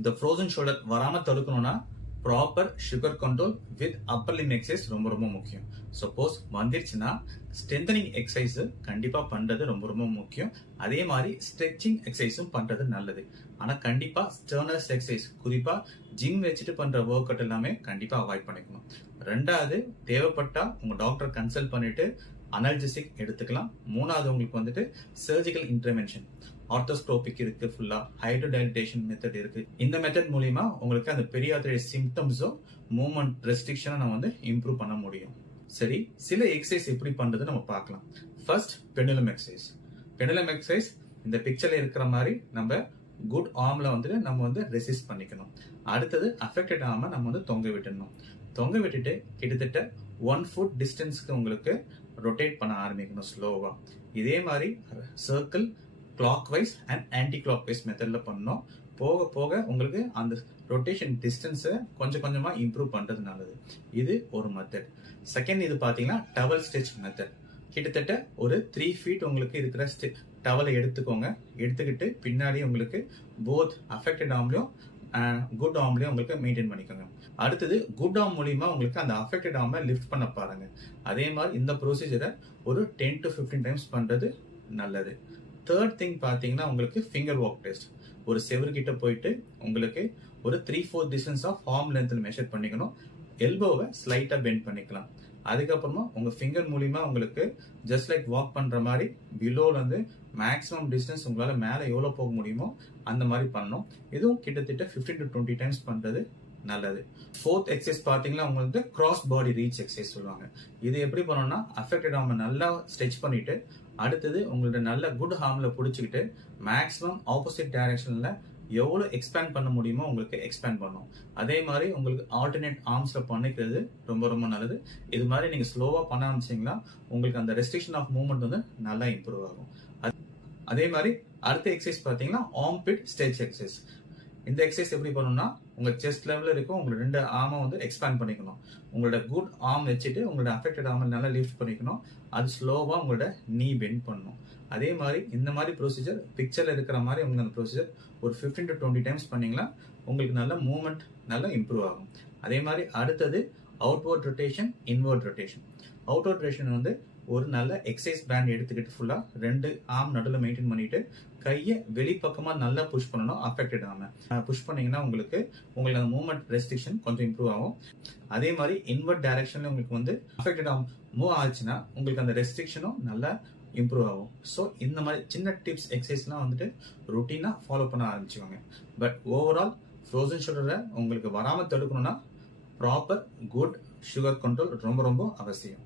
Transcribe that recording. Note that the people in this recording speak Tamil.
இந்த ஃப்ரோசன் ஷோல்டர் வராமல் தடுக்கணும்னா proper sugar control with upper limb exercise ரொம்ப ரொம்ப முக்கியம். சப்போஸ் வந்துருச்சுன்னா ஸ்ட்ரென்தனிங் எக்ஸசைஸ் கண்டிப்பாக பண்ணுறது ரொம்ப ரொம்ப முக்கியம். அதே மாதிரி ஸ்ட்ரெச்சிங் எக்ஸசைஸும் பண்ணுறது நல்லது. ஆனால் கண்டிப்பாக ஸ்டர்னஸ் எக்ஸசைஸ் குறிப்பாக ஜிம் வச்சுட்டு பண்ணுற ஒர்க் அவுட் எல்லாமே கண்டிப்பாக அவாய்ட் பண்ணிக்கணும். ரெண்டாவது தேவைப்பட்டால் உங்கள் டாக்டர் கன்சல்ட் பண்ணிவிட்டு அனல்ஜெசிக் எடுத்துக்கலாம். மூணாவது உங்களுக்கு வந்துட்டு சர்ஜிக்கல் இன்டர்வென்ஷன் ஆர்த்தோஸ்கோபிக் இருக்கு ஃபுல்லா ஹைட்ரோடைலிட்டேஷன் மெத்தட் இருக்கு. இந்த மெத்தட் மூலியமா உங்களுக்கு அந்த பெரியாத்திரைய சிம்டம்ஸோ மூமெண்ட் ரெஸ்ட்ரிக்ஷனை நம்ம வந்து இம்ப்ரூவ் பண்ண முடியும். சரி சில எக்ஸசைஸ் எப்படி பண்றது நம்ம பார்க்கலாம். First pendulum exercise pendulum exercise இந்த பிக்சர்ல இருக்கிற மாதிரி நம்ம குட் ஆர்ம்ல வந்துட்டு நம்ம வந்து ரெசிஸ்ட் பண்ணிக்கணும். அடுத்தது அஃபெக்டட் ஆர்ம நம்ம வந்து தொங்க விட்டுடணும். தொங்க விட்டுட்டு கிட்டத்தட்ட ஒன் ஃபுட் டிஸ்டன்ஸ்க்கு உங்களுக்கு ரொட்டேட் பண்ண ஆரம்பிக்கணும் ஸ்லோவாக இதே மாதிரி circle clockwise and anticlockwise மெத்தடில் பண்ணோம். போக போக உங்களுக்கு அந்த ரொட்டேஷன் டிஸ்டன்ஸை கொஞ்சம் கொஞ்சமாக இம்ப்ரூவ் பண்ணுறது நல்லது. இது ஒரு மெத்தட் செகண்ட் இது பார்த்தீங்கன்னா டவல் ஸ்டிச் மெத்தட் கிட்டத்தட்ட ஒரு த்ரீ ஃபீட் உங்களுக்கு இருக்கிற டவலை எடுத்துக்கோங்க. எடுத்துக்கிட்டு பின்னாடி உங்களுக்கு போத் அஃபெக்டட் ஆம்லையும் குட் ஆர்ம்லயும் உங்களுக்கு மெயின்டைன் பண்ணிக்கோங்க. அடுத்தது குட் ஆம் மூலிமா உங்களுக்கு அந்த அஃபெக்டட் ஆமை லிஃப்ட் பண்ண பாருங்க. அதே மாதிரி இந்த ப்ரொசீஜரை ஒரு டென் டு ஃபிஃப்டீன் டைம்ஸ் பண்ணுறது நல்லது. தேர்ட் திங் பார்த்தீங்கன்னா உங்களுக்கு ஃபிங்கர் வாக் டெஸ்ட் ஒரு செவர்கிட்ட போயிட்டு உங்களுக்கு ஒரு three four distance of forearm லென்த்தில் மெஷர் பண்ணிக்கணும். எல்போவை ஸ்லைட்டாக பெண்ட் பண்ணிக்கலாம். அதுக்கப்புறமா உங்கள் ஃபிங்கர் மூலிமா உங்களுக்கு ஜஸ்ட் லைக் வாக் பண்ணுற மாதிரி பிலோலேருந்து மேக்ஸிமம் டிஸ்டன்ஸ் உங்களால் மேலே எவ்வளோ போக முடியுமோ அந்த மாதிரி பண்ணணும். இதுவும் கிட்டத்தட்ட 15 டு டுவெண்ட்டி டைம்ஸ் பண்ணுறது நல்லது. ஃபோர்த் எக்ஸசைஸ் பார்த்தீங்கன்னா உங்களுக்கு கிராஸ் பாடி ரீச் எக்ஸசைஸ் சொல்லுவாங்க. இது எப்படி பண்ணோம்னா அஃபெக்டட் ஆர்மை நல்லா ஸ்ட்ரெச் பண்ணிட்டு அடுத்தது உங்களோட நல்ல குட் ஹார்மில் பிடிச்சிக்கிட்டு மேக்ஸிமம் ஆப்போசிட் டைரக்ஷனில் எவ்வளோ எக்ஸ்பேண்ட் பண்ண முடியுமோ உங்களுக்கு எக்ஸ்பேண்ட் பண்ணும். அதே மாதிரி உங்களுக்கு ஆல்டர்னேட் ஆர்ம்ஸில் பண்ணிக்கிறது ரொம்ப ரொம்ப நல்லது. இது மாதிரி நீங்கள் ஸ்லோவாக பண்ண ஆரம்பிச்சிங்கன்னா உங்களுக்கு அந்த ரெஸ்ட்ரிக்ஷன் ஆஃப் மூவ்மெண்ட் வந்து நல்லா இம்ப்ரூவ் ஆகும். அது- அதே மாதிரி அடுத்த எக்ஸசைஸ் பார்த்தீங்கன்னா ஆம்பிட் பிட் ஸ்டெச் எக்ஸசைஸ் இந்த எக்ஸசைஸ் எப்படி பண்ணணும்னா உங்க செஸ்ட் லெவல்ல இருக்கும் உங்களோட ரெண்டு ஆர்மை வந்து எக்ஸ்பேண்ட் பண்ணிக்கணும். உங்களோட குட் ஆர்ம் வச்சுட்டு உங்களோட அஃபெக்டட் ஆர்மை நல்லா லிஃப்ட் பண்ணிக்கணும். அது ஸ்லோவா உங்களோட நீ பெண்ட் பண்ணணும். அதே மாதிரி இந்த மாதிரி ப்ரொசீஜர் பிக்சர்ல இருக்கிற மாதிரி உங்களுக்கு அந்த ப்ரொசீஜர் ஒரு 15 டு டுவெண்ட்டி டைம்ஸ் பண்ணீங்கன்னா உங்களுக்கு நல்ல மூவ்மெண்ட் நல்லா இம்ப்ரூவ் ஆகும். அதே மாதிரி அடுத்தது outward rotation inward rotation outward rotation வந்து ஒரு நல்ல எக்ஸசைஸ் பேண்ட் எடுத்துக்கிட்டு ஃபுல்லாக ரெண்டு ஆர்ம் நடுவில் மெயின்டைன் பண்ணிட்டு கையை வெளிப்பக்கமாக நல்லா புஷ் பண்ணணும் அஃபெக்டட் ஆகாமல் புஷ் பண்ணீங்கன்னா உங்களுக்கு உங்களுக்கு அந்த மூவ்மெண்ட் ரெஸ்ட்ரிக்ஷன் கொஞ்சம் இம்ப்ரூவ் ஆகும். அதே மாதிரி இன்வெர்ட் டைரக்ஷன்ல உங்களுக்கு வந்து அஃபெக்டட் ஆகும் மூவ் ஆச்சுன்னா உங்களுக்கு அந்த ரெஸ்ட்ரிக்ஷனும் நல்லா இம்ப்ரூவ் ஆகும். ஸோ இந்த மாதிரி சின்ன டிப்ஸ் எக்ஸசைஸ்லாம் வந்துட்டு ருட்டீனாக ஃபாலோ பண்ண ஆரம்பிச்சுக்கோங்க. பட் ஓவரால் ஃப்ரோசன் ஷுகரை உங்களுக்கு வராமல் தடுக்கணும்னா ப்ராப்பர் குட் சுகர் கண்ட்ரோல் ரொம்ப ரொம்ப அவசியம்.